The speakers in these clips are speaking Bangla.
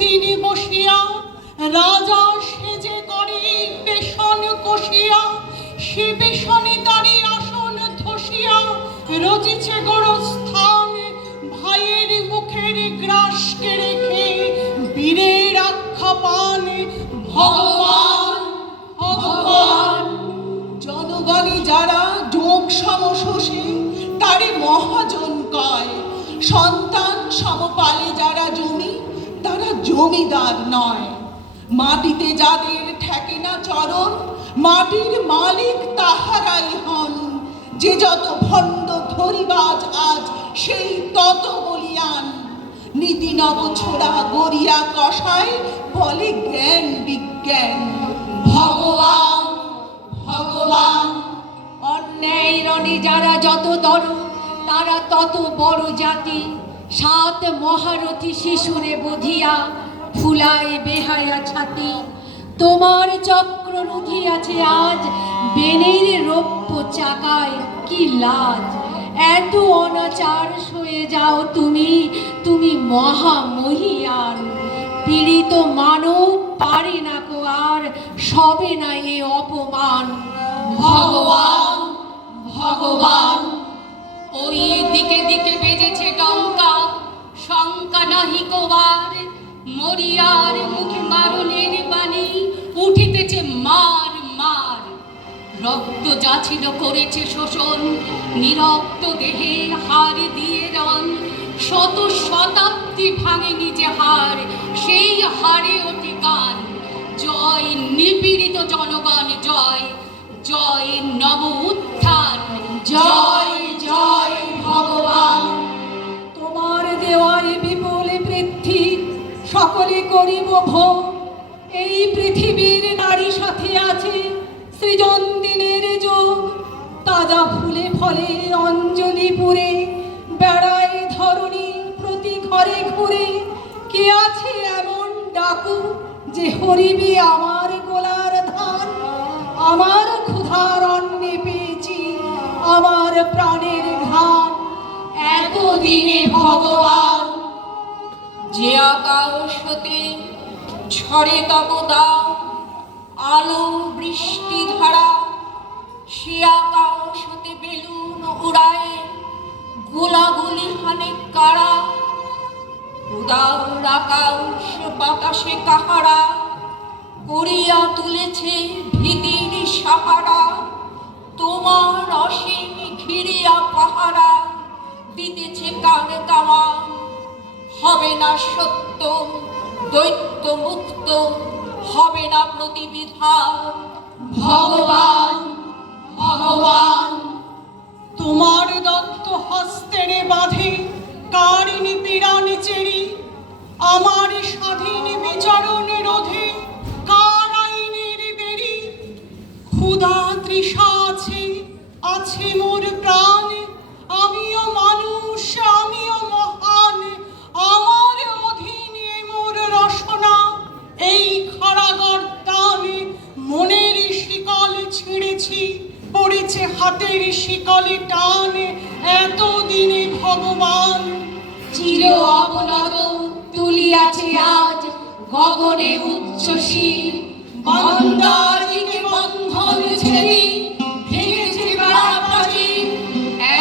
বহুদিন বসিয়া রাজা সেজে করে বেশন কষিয়া, সে বেশনে তারি আসন ধসিয়া রচিছে গোরস্থান। ভাইয়ের মুখের গ্রাসকে রেখে বীরের আখ্যা পান। ভগবান ভগবান জনগণে যারা যোগ সমশোষে তারে মহাজন কয়। সন্তান সমপালে যারা জমি তারা জমিদার নয়। মাটিতে যাদের ঠেকে না চরণ মাটির মালিক তাহারাই হন। যে যত ভণ্ড ধরিবাজ আজ সেই তত বলিয়ান। নীতি নবছোড়া গড়িয়া কষায় বলে জ্ঞান বিজ্ঞান। ভগবান ভগবান অন্যায় রণে যারা যত দর তারা তত বড় জাতি। সাত মহারথী শিশুরে বধিয়া ফুলায় বেহায়া ছাতি। তোমার চক্র রুধিয়াছে আজ বেনের রৌপ্য চাকায়, কি লাজ। এত অনাচার সয়ে যাও তুমি, তুমি মহামহিয়ান। পীড়িত মানব পারে না কো আর সবে না এ অপমান। ভগবান ভগবান ওই দিকে দিকে বেজেছে ডঙ্কা, শঙ্কা নাহি কোবার। মরিয়ার মুখে মারণের বাণী উঠিতেছে মার মার। রক্ত যাচিল করেছে শোষণ, নিরক্ত দেহের হার দিয়ে রণ। শত শতাব্দী ভাঙেনি যে হার, সেই হারে ওঠে গান। জয় নিপীড়িত জনগণ জয়, জয় নব উত্থান। জয় জয় ভগবান। তোমার দেওয়ায় বিপুল পৃথ্বী সকলে করিব ভোগ। এই পৃথিবীর নারী সাথে আছে সৃজন দিনের যোগ। তাজা ফুলে ফলে অঞ্জলি পুরে বেড়ায় ধরণী প্রতি ঘরে ঘুরে। কে আছে এমন ডাকু যে হরিবি আমার গোলার ধান। আমার ক্ষুধার অন্নে পেয়েছি আমার প্রাণের ঘান। এতদিনে ভগবান যে আকাশ হতে ঝরে তব দাও আলো বৃষ্টি ধারা। সে আকাশ হতে বেলুন উড়ায় গোলাগুলি হানে কারা। উদার আকাশ বাতাসে কাহারা করিয়া তুলেছে ভীতির সাহারা। তোমার অসীম ঘিরিয়া পাহারা দিতেছে কার কামান। হবে না সত্য দৈত্য মুক্ত, হবে না প্রতিবিধান। ভগবান ভগবান তোমার দত্ত হস্তের বাঁধে কারিনী পীড়ান চেরি। আমার স্বাধীন বিচরণ রোধে কার আইনের বেরি। ক্ষুধা তৃষা আছে আছে মোর প্রাণ। আমিও মানুষ আমিও মহান, আমার অধীনে মোর রসনা। এই খাড়াগর দানে মনের শিকল ছিঁড়েছি, পড়েছে হাতের শিকলে টান। এতদিনে ভগবান চির অবনত তুলিয়াছে আজ গগনে উচ্চশীল। বান্দাদিকে বন্ধন ছেড়ে ভেঙেছে বেড়া প্রাচীর।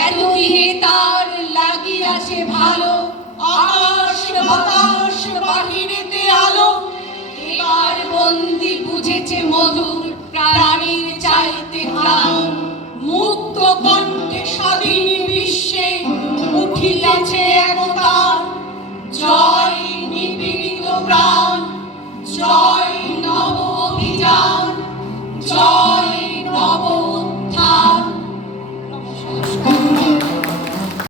এতদিনে তার লাগিয়াছে ভালো আকাশ বাতাস বাহিরেতে আলো। এবার বন্দি বুঝেছে মধুর প্রাণীর চাইতে প্রাণ। মুক্ত কণ্ঠে স্বাধীন বিশ্বে উঠিয়াছে একতার। জয় নিপীড়িত প্রাণ, জয় নব অভিযান, জয় নব